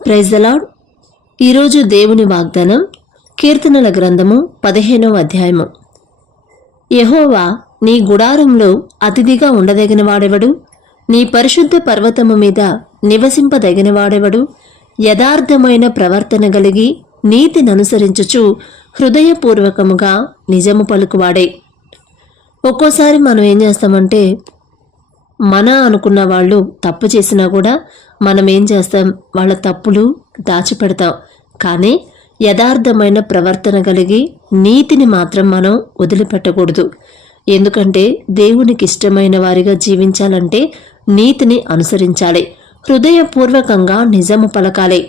Praise the lord. ఈరోజు దేవుని వాగ్దానం కీర్తనల గ్రంథము 15వ అధ్యాయము. యెహోవా నీ గుడారంలో అతిథిగా ఉండదగిన వాడెవడు? నీ పరిశుద్ధ పర్వతము మీద నివసింపదగిన వాడెవడు? యథార్థమైన ప్రవర్తన కలిగి నీతిననుసరించుచు హృదయపూర్వకముగా నిజము పలుకువాడే. ఒక్కోసారి మనం ఏం చేస్తామంటే అనుకున్న వాళ్ళు తప్పు చేసినా కూడా మనం ఏం చేస్తాం, వాళ్ళ తప్పులు దాచిపెడతాం. కానీ యథార్థమైన ప్రవర్తన కలిగి నీతిని మాత్రం మనం వదిలిపెట్టకూడదు. ఎందుకంటే దేవునికి ఇష్టమైన వారిగా జీవించాలంటే నీతిని అనుసరించాలి, హృదయపూర్వకంగా నిజము పలకాలి.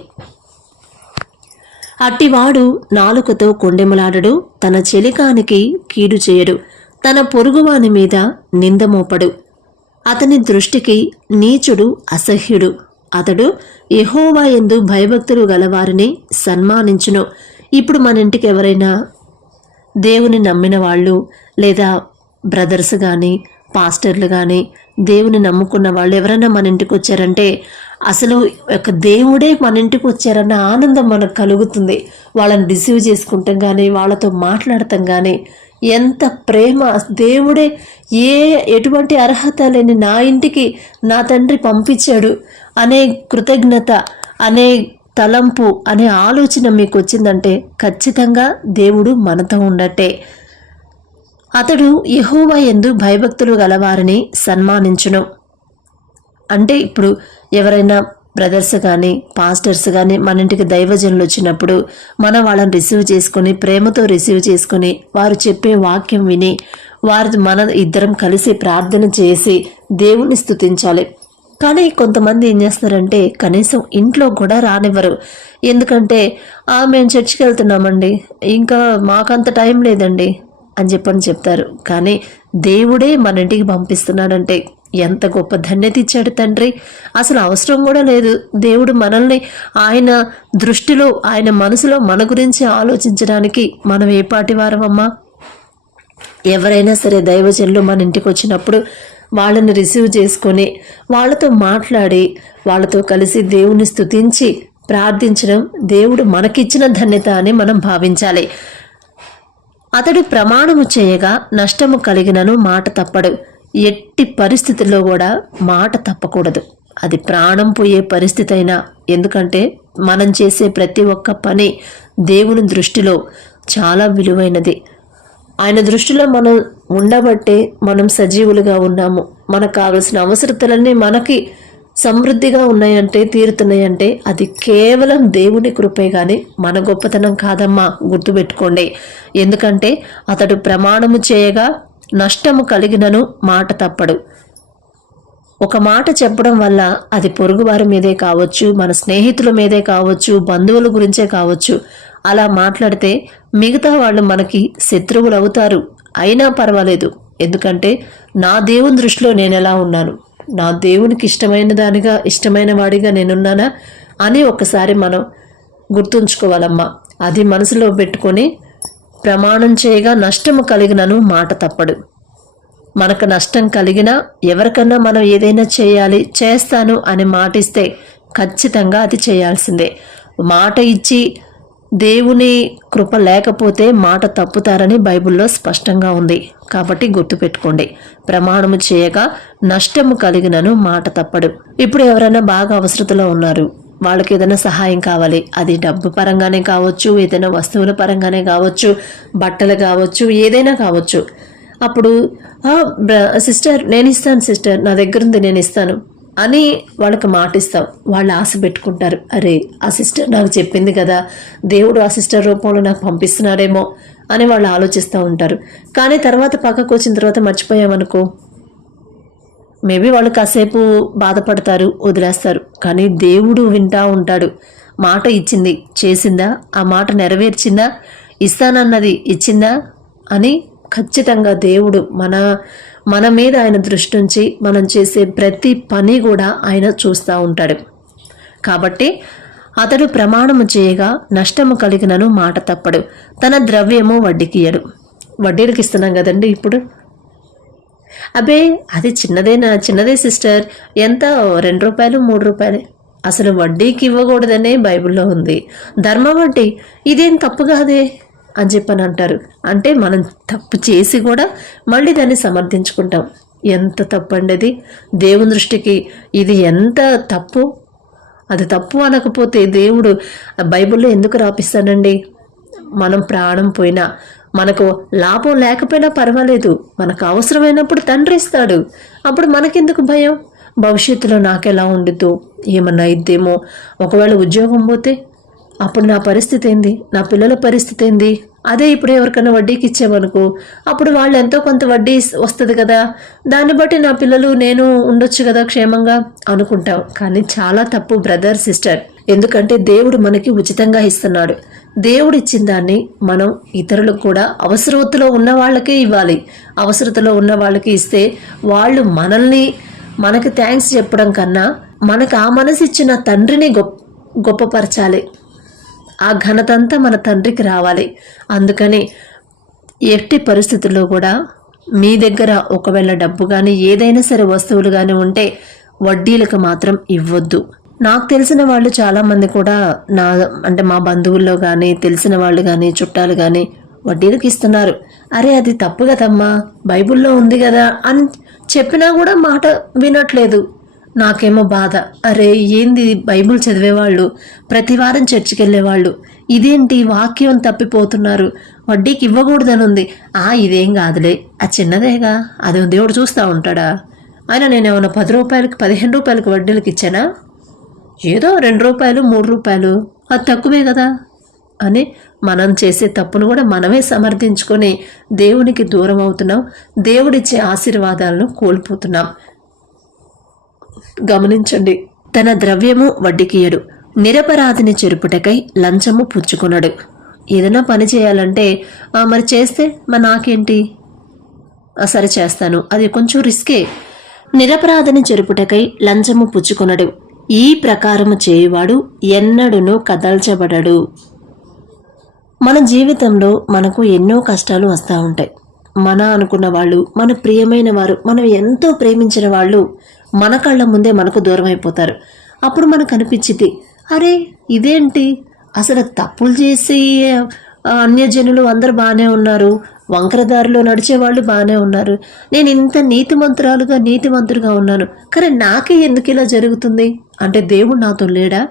అట్టివాడు నాలుకతో కొండెములాడడు, తన చెలికానికి కీడు చేయడు, తన పొరుగువాని మీద నిందమోపడు. అతని దృష్టికి నీచుడు అసహ్యుడు. అతడు యెహోవా యందు భయభక్తులు గలవారిని సన్మానించును. ఇప్పుడు మన ఇంటికి ఎవరైనా దేవుని నమ్మిన వాళ్ళు లేదా బ్రదర్స్ కానీ పాస్టర్లు కానీ దేవుని నమ్ముకున్న వాళ్ళు ఎవరైనా మన ఇంటికి వచ్చారంటే అసలు ఒక దేవుడే మన ఇంటికి వచ్చారన్న ఆనందం మనకు కలుగుతుంది. వాళ్ళని రిసీవ్ చేసుకుంటాం కానీ వాళ్ళతో మాట్లాడటం కానీ ఎంత ప్రేమ. దేవుడే ఎటువంటి అర్హత లేని నా ఇంటికి నా తండ్రి పంపించాడు అనే కృతజ్ఞత, అనే తలంపు, అనే ఆలోచన మీకు వచ్చిందంటే ఖచ్చితంగా దేవుడు మనతో ఉండట్టే. అతడు యెహోవా యందు భయభక్తులు గలవారిని సన్మానించును. అంటే ఇప్పుడు ఎవరైనా బ్రదర్స్ కానీ పాస్టర్స్ కానీ మన ఇంటికి దైవజనులు వచ్చినప్పుడు మనం వాళ్ళని రిసీవ్ చేసుకొని ప్రేమతో రిసీవ్ చేసుకొని వారు చెప్పే వాక్యం విని మన ఇద్దరం కలిసి ప్రార్థన చేసి దేవుని స్తుతించాలి. కానీ కొంతమంది ఏం చేస్తారంటే కనీసం ఇంట్లో కూడా రానివ్వరు. ఎందుకంటే మేము చర్చికి వెళ్తున్నామండి, ఇంకా మాకంత టైం లేదండి అని చెప్తారు. కానీ దేవుడే మన ఇంటికి పంపిస్తున్నాడంటే ఎంత గొప్ప ధన్యత ఇచ్చాడు తండ్రి. అసలు అవసరం కూడా లేదు. దేవుడు మనల్ని ఆయన దృష్టిలో, ఆయన మనసులో మన గురించి ఆలోచించడానికి మనం ఏ పాటి వారమమ్మా? ఎవరైనా సరే దైవజనులు మన ఇంటికి వచ్చినప్పుడు వాళ్ళని రిసీవ్ చేసుకొని వాళ్ళతో మాట్లాడి వాళ్ళతో కలిసి దేవుని స్తుతించి ప్రార్థించడం దేవుడు మనకిచ్చిన ధన్యత అని మనం భావించాలి. అతడు ప్రమాణము చేయగా నష్టము కలిగినను మాట తప్పడు. ఎట్టి పరిస్థితుల్లో కూడా మాట తప్పకూడదు. అది ప్రాణం పోయే పరిస్థితి అయినా. ఎందుకంటే మనం చేసే ప్రతి ఒక్క పని దేవుని దృష్టిలో చాలా విలువైనది. ఆయన దృష్టిలో మనం ఉండబట్టే మనం సజీవులుగా ఉన్నాము. మనకు కావలసిన అవసరతలన్నీ మనకి సమృద్ధిగా ఉన్నాయంటే, తీరుతున్నాయంటే అది కేవలం దేవుని కృపే కానీ మన గొప్పతనం కాదమ్మా, గుర్తుపెట్టుకోండి. ఎందుకంటే అతడు ప్రమాణము చేయగా నష్టము కలిగినను మాట తప్పడు. ఒక మాట చెప్పడం వల్ల అది పొరుగువారి మీదే కావచ్చు, మన స్నేహితుల మీదే కావచ్చు, బంధువుల గురించే కావచ్చు. అలా మాట్లాడితే మిగతా వాళ్ళు మనకి శత్రువులు అవుతారు. అయినా పర్వాలేదు, ఎందుకంటే నా దేవుని దృష్టిలో నేను ఎలా ఉన్నాను, నా దేవునికి ఇష్టమైన వాడిగా నేనున్నానా అని ఒకసారి మనం గుర్తుంచుకోవాలమ్మా. అది మనసులో పెట్టుకొని ప్రమాణం చేయగా నష్టము కలిగినను మాట తప్పడు. మనకు నష్టం కలిగినా ఎవరికన్నా మనం ఏదైనా చేయాలి, చేస్తాను అని మాట ఇస్తే ఖచ్చితంగా అది చేయాల్సిందే. మాట ఇచ్చి దేవుని కృప లేకపోతే మాట తప్పుతారని బైబిల్లో స్పష్టంగా ఉంది. కాబట్టి గుర్తుపెట్టుకోండి, ప్రమాణము చేయగా నష్టము కలిగినను మాట తప్పడు. ఇప్పుడు ఎవరైనా బాగా అవసరతలో ఉన్నారు, వాళ్ళకి ఏదైనా సహాయం కావాలి, అది డబ్బు పరంగానే కావచ్చు, ఏదైనా వస్తువుల పరంగానే కావచ్చు, బట్టలు కావచ్చు, ఏదైనా కావచ్చు. అప్పుడు సిస్టర్ నేను ఇస్తాను, సిస్టర్ నా దగ్గర ఉంది నేను ఇస్తాను అని వాళ్ళకి మాట ఇస్తాం. వాళ్ళు ఆశ పెట్టుకుంటారు, అరే ఆ సిస్టర్ నాకు చెప్పింది కదా, దేవుడు ఆ సిస్టర్ రూపంలో నాకు పంపిస్తున్నాడేమో అని వాళ్ళు ఆలోచిస్తూ ఉంటారు. కానీ తర్వాత పక్కకు వచ్చిన తర్వాత మర్చిపోయామనుకో, మేబీ వాళ్ళు కాసేపు బాధపడతారు, వదిలేస్తారు. కానీ దేవుడు వింటూ ఉంటాడు. మాట ఇచ్చింది, చేసిందా, ఆ మాట నెరవేర్చిందా, ఇస్తానన్నది ఇచ్చిందా అని ఖచ్చితంగా దేవుడు మన మీద ఆయన దృష్టి ఉంచి మనం చేసే ప్రతి పని కూడా ఆయన చూస్తూ ఉంటాడు. కాబట్టి అతడు ప్రమాణము చేయగా నష్టము కలిగినను మాట తప్పడు. తన ద్రవ్యము వడ్డీకియడు. వడ్డీలకు ఇస్తున్నాం కదండి ఇప్పుడు. అబ్బే అది చిన్నదే సిస్టర్, ఎంత 2 రూపాయలు 3 రూపాయలే. అసలు వడ్డీకి ఇవ్వకూడదనే బైబిల్లో ఉంది. ధర్మ వడ్డీ ఇదేం తప్పు కాదే అని చెప్పని అంటారు. అంటే మనం తప్పు చేసి కూడా మళ్ళీ దాన్ని సమర్థించుకుంటాం. ఎంత తప్పు అండి అది. దేవుని దృష్టికి ఇది ఎంత తప్పు. అది తప్పు అనకపోతే దేవుడు బైబిల్లో ఎందుకు రాపిస్తాడండి? మనం ప్రాణం పోయినా, మనకు లాభం లేకపోయినా పర్వాలేదు, మనకు అవసరమైనప్పుడు తండ్రి ఇస్తాడు. అప్పుడు మనకెందుకు భయం? భవిష్యత్తులో నాకెలా ఉండిద్దో, ఏమన్నా ఇద్దేమో, ఒకవేళ ఉద్యోగం పోతే అప్పుడు నా పరిస్థితి ఏంది, నా పిల్లల పరిస్థితి ఏంది? అదే ఇప్పుడు ఎవరికైనా వడ్డీకి ఇచ్చామనుకో, అప్పుడు వాళ్ళు ఎంతో కొంత వడ్డీ వస్తుంది కదా, దాన్ని బట్టి నా పిల్లలు నేను ఉండొచ్చు కదా క్షేమంగా అనుకుంటాం. కానీ చాలా తప్పు బ్రదర్, సిస్టర్. ఎందుకంటే దేవుడు మనకి ఉచితంగా ఇస్తున్నాడు. దేవుడు ఇచ్చిన దాన్ని మనం ఇతరులకు కూడా అవసరతలో ఉన్న వాళ్ళకే ఇవ్వాలి. అవసరతలో ఉన్న వాళ్ళకి ఇస్తే వాళ్ళు మనకి థ్యాంక్స్ చెప్పడం కన్నా మనకు ఆ మనసు ఇచ్చిన తండ్రిని గొప్పపరచాలి. ఆ ఘనత అంతా మన తండ్రికి రావాలి. అందుకని ఎట్టి పరిస్థితుల్లో కూడా మీ దగ్గర ఒకవేళ డబ్బు కానీ ఏదైనా సరే వస్తువులు కానీ ఉంటే వడ్డీలకు మాత్రం ఇవ్వద్దు. నాకు తెలిసిన వాళ్ళు చాలామంది కూడా అంటే మా బంధువుల్లో కానీ తెలిసిన వాళ్ళు కానీ చుట్టాలు కానీ వడ్డీలకు ఇస్తున్నారు. అరే అది తప్పు కదమ్మా, బైబిల్లో ఉంది కదా అని చెప్పినా కూడా మాట వినట్లేదు. నాకేమో బాధ. అరే ఏంది, బైబిల్ చదివేవాళ్ళు, ప్రతి వారం చర్చికి వెళ్ళేవాళ్ళు ఇదేంటి వాక్యం తప్పిపోతున్నారు, వడ్డీకి ఇవ్వకూడదని ఉంది. ఇదేం కాదులే, చిన్నదేగా, అది దేవుడు చూస్తూ ఉంటాడా? అయినా నేనేమన్నా 10 రూపాయలకి 15 రూపాయలకి వడ్డీలకు ఇచ్చానా? ఏదో 2 రూపాయలు 3 రూపాయలు, అది తక్కువే కదా అని మనం చేసే తప్పును కూడా మనమే సమర్థించుకొని దేవునికి దూరం అవుతున్నాం. దేవుడిచ్చే ఆశీర్వాదాలను కోల్పోతున్నాం. గమనించండి. తన ద్రవ్యము వడ్డీకియడు, నిరపరాధిని చెరుపుటకై లంచము పుచ్చుకొనడు. ఏదైనా పని చేయాలంటే మరి చేస్తే నాకేంటి, సరే చేస్తాను, అది కొంచెం రిస్కే. నిరపరాధిని చెరుపుటకై లంచము పుచ్చుకొనడు, ఈ ప్రకారము చేయువాడు ఎన్నడును కదల్చబడడు. మన జీవితంలో మనకు ఎన్నో కష్టాలు వస్తూ ఉంటాయి. మన అనుకున్న వాళ్ళు, మన ప్రియమైన వారు, మనం ఎంతో ప్రేమించిన వాళ్ళు మన కళ్ళ ముందే మనకు దూరం అయిపోతారు. అప్పుడు మనకు అనిపించింది, అరే ఇదేంటి, అసలు తప్పులు చేసి అన్యజనులు అందరూ బాగానే ఉన్నారు, వంకరదారిలో నడిచేవాళ్ళు బాగానే ఉన్నారు, నేను ఇంత నీతిమంతుడుగా ఉన్నాను, కానీ నాకే ఎందుకు ఇలా జరుగుతుంది? అంటే దేవుడు నాతో లేడా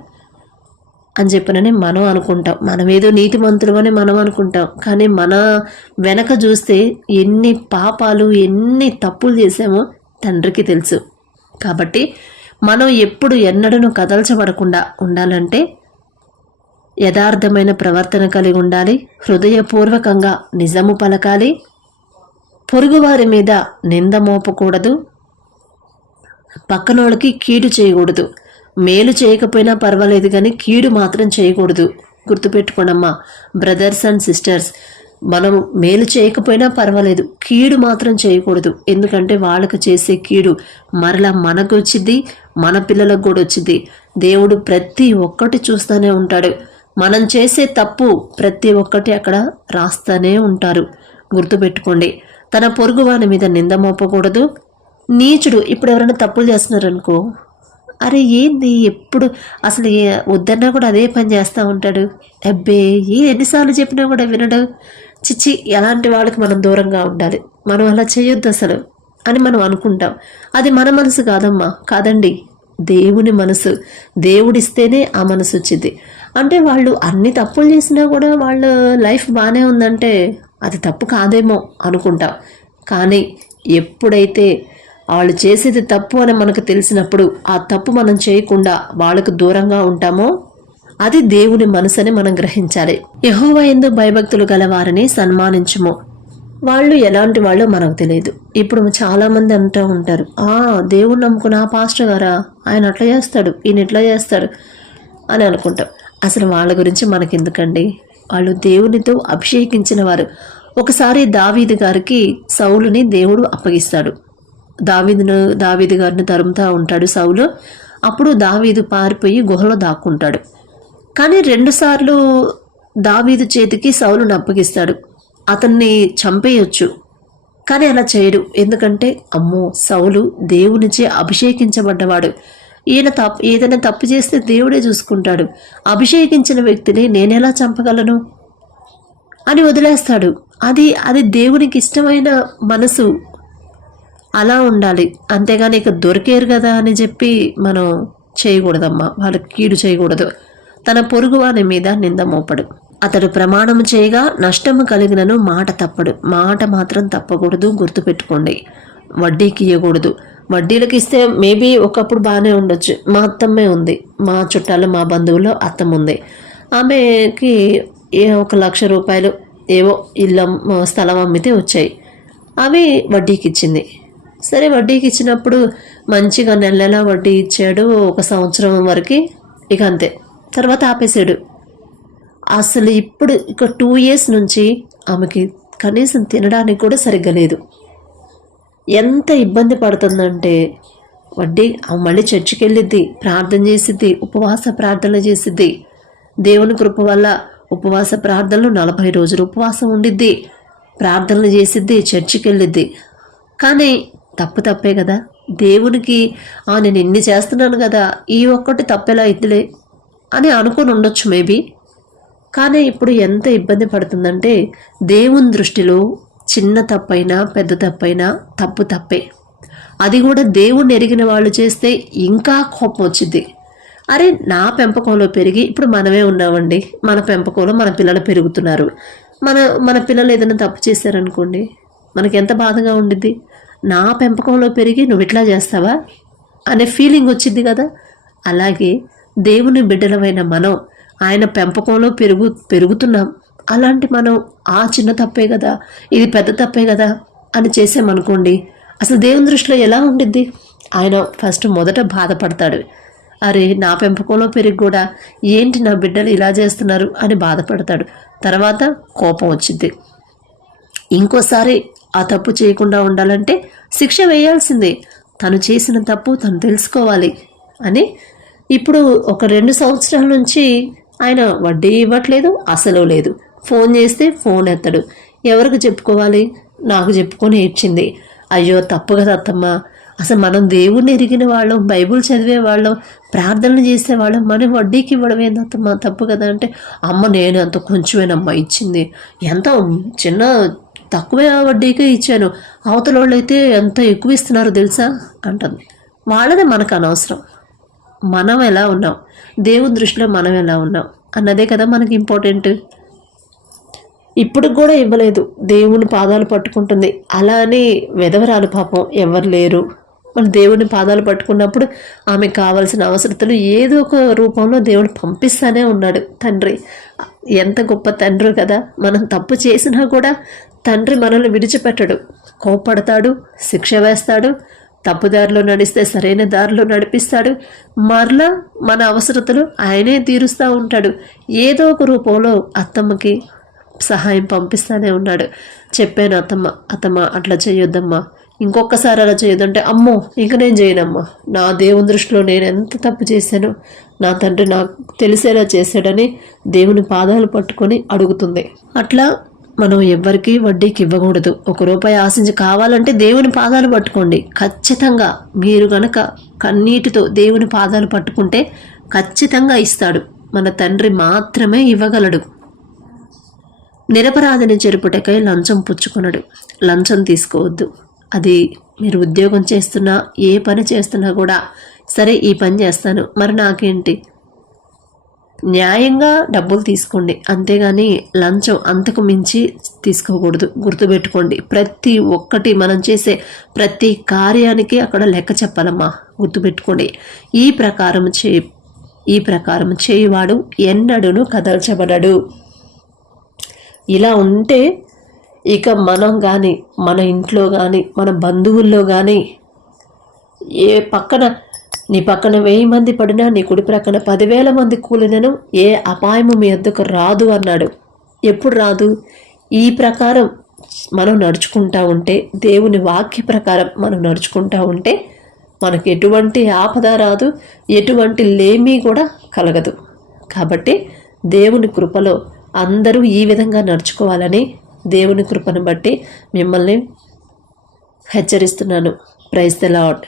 అని చెప్పనని మనం అనుకుంటాం. మనం ఏదో నీతిమంతులు అని మనం అనుకుంటాం. కానీ మన వెనక చూస్తే ఎన్ని పాపాలు, ఎన్ని తప్పులు చేసామో తండ్రికి తెలుసు. కాబట్టి మనం ఎప్పుడు ఎన్నడూ కదల్చబడకుండా ఉండాలంటే యథార్థమైన ప్రవర్తన కలిగి ఉండాలి, హృదయపూర్వకంగా నిజము పలకాలి, పొరుగువారి మీద నింద మోపకూడదు, పక్కనోళ్ళకి కీడు చేయకూడదు. మేలు చేయకపోయినా పర్వాలేదు కానీ కీడు మాత్రం చేయకూడదు. గుర్తుపెట్టుకోండమ్మా బ్రదర్స్ అండ్ సిస్టర్స్, మనం మేలు చేయకపోయినా పర్వాలేదు, కీడు మాత్రం చేయకూడదు. ఎందుకంటే వాళ్ళకు చేసే కీడు మరలా మనకు వచ్చింది, మన పిల్లలకు కూడా వచ్చింది. దేవుడు ప్రతి ఒక్కటి చూస్తూనే ఉంటాడు. మనం చేసే తప్పు ప్రతి ఒక్కటి అక్కడ రాస్తూనే ఉంటారు. గుర్తుపెట్టుకోండి. తన పొరుగువాని మీద నింద మోపకూడదు. నీచుడు, ఇప్పుడు ఎవరైనా తప్పులు చేస్తున్నారనుకో, అరే ఏంది ఎప్పుడు అసలు వద్దన్నా కూడా అదే పని చేస్తూ ఉంటాడు, అబ్బే ఎన్నిసార్లు చెప్పినా కూడా వినడు, చిచ్చి ఎలాంటి వాళ్ళకి మనం దూరంగా ఉండాలి, మనం అలా చేయొద్దు అసలు అని మనం అనుకుంటాం. అది మన మనసు కాదమ్మా, కాదండి, దేవుని మనసు. దేవుడిస్తేనే ఆ మనసు వచ్చింది. అంటే వాళ్ళు అన్ని తప్పులు చేసినా కూడా వాళ్ళ లైఫ్ బాగానే ఉందంటే అది తప్పు కాదేమో అనుకుంటాం. కానీ ఎప్పుడైతే వాళ్ళు చేసేది తప్పు అని మనకు తెలిసినప్పుడు ఆ తప్పు మనం చేయకుండా వాళ్ళకు దూరంగా ఉంటామో అది దేవుని మనసుని మనం గ్రహించాలి. యెహోవా యందు భయభక్తులు గల వారిని సన్మానించుము. వాళ్ళు ఎలాంటి వాళ్ళో మనకు తెలియదు. ఇప్పుడు చాలామంది అంటూ ఉంటారు, దేవుడు నమ్ముకున్న పాస్టర్ గారా, ఆయన అట్లా చేస్తాడు, ఈయన ఇట్లా చేస్తాడు అని అనుకుంటాం. అసలు వాళ్ళ గురించి మనకెందుకండి? వాళ్ళు దేవునితో అభిషేకించిన వారు. ఒకసారి దావీదు గారికి సౌలుని దేవుడు అప్పగిస్తాడు. దావీదు గారిని తరుముతా ఉంటాడు సౌలు. అప్పుడు దావీదు పారిపోయి గుహలో దాక్కుంటాడు. కానీ 2 సార్లు దావీదు చేతికి సౌలుని అప్పగిస్తాడు. అతన్ని చంపేయొచ్చు, కానీ అలా చేయడు. ఎందుకంటే అమ్మో, సౌలు దేవునిచే అభిషేకించబడ్డవాడు, ఏదైనా తప్పు చేస్తే దేవుడే చూసుకుంటాడు, అభిషేకించిన వ్యక్తిని నేనెలా చంపగలను అని వదిలేస్తాడు. అది దేవునికి ఇష్టమైన మనసు అలా ఉండాలి. అంతేగాని ఇక దొరికేరు కదా అని చెప్పి మనం చేయకూడదమ్మా, వాళ్ళకి కీడు చేయకూడదు. తన పొరుగువాని మీద నింద మోపడు. అతడు ప్రమాణము చేయగా నష్టము కలిగినను మాట తప్పడు. మాట మాత్రం తప్పకూడదు, గుర్తుపెట్టుకోండి. వడ్డీకి ఇవ్వకూడదు. వడ్డీలకు ఇస్తే మేబీ ఒకప్పుడు బాగానే ఉండొచ్చు. మా అత్తమ్మే ఉంది, మా చుట్టాలు మా బంధువుల్లో అత్తమ్మ ఉంది. ఆమెకి 1,00,000 రూపాయలు ఏవో స్థలం అమ్మితే వచ్చాయి. అవి వడ్డీకి ఇచ్చింది. సరే, వడ్డీకి ఇచ్చినప్పుడు మంచిగా నెల వడ్డీ ఇచ్చాడు 1 సంవత్సరం వరకు. ఇక అంతే, తర్వాత ఆపేసాడు. అసలు ఇప్పుడు ఇక 2 years నుంచి ఆమెకి కనీసం తినడానికి కూడా సరిగ్గా లేదు. ఎంత ఇబ్బంది పడుతుందంటే వడ్డీ మళ్ళీ చర్చికి వెళ్ళిద్ది, ప్రార్థన చేసిద్ది, ఉపవాస ప్రార్థనలు చేసిద్ది. దేవుని కృప వల్ల ఉపవాస ప్రార్థనలు 40 రోజులు ఉపవాసం ఉండిద్ది, ప్రార్థనలు చేసిద్ది, చర్చికి వెళ్ళిద్ది. కానీ తప్పే కదా. దేవునికి నేను ఇన్ని చేస్తున్నాను కదా, ఈ ఒక్కటి తప్పెలా ఇద్దులే అని అనుకుని ఉండొచ్చు మేబీ. కానీ ఇప్పుడు ఎంత ఇబ్బంది పడుతుందంటే దేవుని దృష్టిలో చిన్న తప్పైనా పెద్ద తప్పైనా తప్పే. అది కూడా దేవుణ్ణి ఎరిగిన వాళ్ళు చేస్తే ఇంకా కోపం వచ్చింది. అరే, నా పెంపకంలో పెరిగి ఇప్పుడు మనమే ఉన్నామండి, మన పెంపకంలో మన పిల్లలు పెరుగుతున్నారు. మన పిల్లలు ఏదైనా తప్పు చేశారనుకోండి, మనకి ఎంత బాధగా ఉండిద్ది. నా పెంపకంలో పెరిగి నువ్వు ఇట్లా చేస్తావా అనే ఫీలింగ్ వచ్చింది కదా. అలాగే దేవుని బిడ్డలమైన మనం ఆయన పెంపకంలో పెరుగుతున్నాం. అలాంటి మనం చిన్న తప్పే కదా, ఇది పెద్ద తప్పే కదా అని చేసామనుకోండి, అసలు దేవుని దృష్టిలో ఎలా ఉండిద్ది? ఆయన మొదట బాధపడతాడు. అరే, నా పెంపకంలో పెరిగి కూడా ఏంటి నా బిడ్డలు ఇలా చేస్తున్నారు అని బాధపడతాడు. తర్వాత కోపం వచ్చింది. ఇంకోసారి ఆ తప్పు చేయకుండా ఉండాలంటే శిక్ష వేయాల్సిందే. తను చేసిన తప్పు తను తెలుసుకోవాలి అని. ఇప్పుడు ఒక 2 సంవత్సరాల నుంచి ఆయన వడ్డీ ఇవ్వట్లేదు, అసలు లేదు. ఫోన్ చేస్తే ఫోన్ ఎత్తడు. ఎవరికి చెప్పుకోవాలి? నాకు చెప్పుకొని ఏడ్చింది. అయ్యో, తప్పు కదా అత్తమ్మ, అసలు మనం దేవుణ్ణి ఎరిగిన వాళ్ళం, బైబుల్ చదివే వాళ్ళం, ప్రార్థనలు చేసేవాళ్ళం, మనం వడ్డీకి ఇవ్వడం ఏందత్తమ్మ, తప్పు కదా అంటే, అమ్మ నేను అంత కొంచెమేనమ్మా ఇచ్చింది, ఎంత చిన్న తక్కువే వడ్డీకే ఇచ్చాను, అవతల వాళ్ళు అయితే ఎంత ఎక్కువ ఇస్తున్నారు తెలుసా అంటుంది. వాళ్ళదే మనకు అనవసరం. మనం ఎలా ఉన్నాం, దేవుని దృష్టిలో మనం ఎలా ఉన్నాం అన్నదే కదా మనకి ఇంపార్టెంట్. ఇప్పుడు కూడా ఇవ్వలేదు, దేవుని పాదాలు పట్టుకుంటుంది. అలా అని వెధవరాలు పాపం ఎవరు లేరు. మన దేవుని పాదాలు పట్టుకున్నప్పుడు ఆమెకు కావాల్సిన అవసరతలు ఏదో ఒక రూపంలో దేవుడు పంపిస్తానే ఉన్నాడు. తండ్రి ఎంత గొప్ప తండ్రి కదా. మనం తప్పు చేసినా కూడా తండ్రి మనల్ని విడిచిపెట్టడు, కోపడతాడు, శిక్ష వేస్తాడు, తప్పుదారిలో నడిస్తే సరైన దారిలో నడిపిస్తాడు. మరలా మన అవసరతలు ఆయనే తీరుస్తూ ఉంటాడు. ఏదో ఒక రూపంలో అత్తమ్మకి సహాయం పంపిస్తూనే ఉన్నాడు. చెప్పాను, అత్తమ్మ అట్లా చేయొద్దమ్మా, ఇంకొకసారి అలా చేయొద్దంటే, అమ్మో ఇంక నేను చేయనమ్మా, నా దేవుని దృష్టిలో నేను ఎంత తప్పు చేశానో నా తండ్రి నాకు తెలిసేలా చేశాడని దేవుని పాదాలు పట్టుకొని అడుగుతుంది. అట్లా మనం ఎవ్వరికీ వడ్డీకి ఇవ్వకూడదు. 1 రూపాయి ఆశించి కావాలంటే దేవుని పాదాలు పట్టుకోండి. ఖచ్చితంగా మీరు గనక కన్నీటితో దేవుని పాదాలు పట్టుకుంటే ఖచ్చితంగా ఇస్తాడు. మన తండ్రి మాత్రమే ఇవ్వగలడు. నిరపరాధిని చెరుపుటకై లంచం పుచ్చుకొనడు. లంచం తీసుకోవద్దు. అది మీరు ఉద్యోగం చేస్తున్నా, ఏ పని చేస్తున్నా కూడా, సరే ఈ పని చేస్తాను మరి నాకేంటి, న్యాయంగా డబ్బులు తీసుకోండి, అంతేగాని లంచం అంతకు మించి తీసుకోకూడదు. గుర్తుపెట్టుకోండి, ప్రతి ఒక్కటి మనం చేసే ప్రతి కార్యానికి అక్కడ లెక్క చెప్పాలమ్మా, గుర్తుపెట్టుకోండి. ఈ ప్రకారం చేయువాడు ఎన్నడూను కదల్చబడడు. ఇలా ఉంటే ఇక మనం కానీ, మన ఇంట్లో కానీ, మన బంధువుల్లో కానీ, నీ పక్కన 1000 మంది పడినా నీ కుడి ప్రక్కన 10,000 మంది కూలినను ఏ అపాయము మీ వద్దకు రాదు అన్నాడు. ఎప్పుడు రాదు? ఈ ప్రకారం మనం నడుచుకుంటా ఉంటే, దేవుని వాక్య ప్రకారం మనం నడుచుకుంటా ఉంటే మనకు ఎటువంటి ఆపద రాదు, ఎటువంటి లేమీ కూడా కలగదు. కాబట్టి దేవుని కృపలో అందరూ ఈ విధంగా నడుచుకోవాలని దేవుని కృపను బట్టి మిమ్మల్ని హెచ్చరిస్తున్నాను. Praise the lord.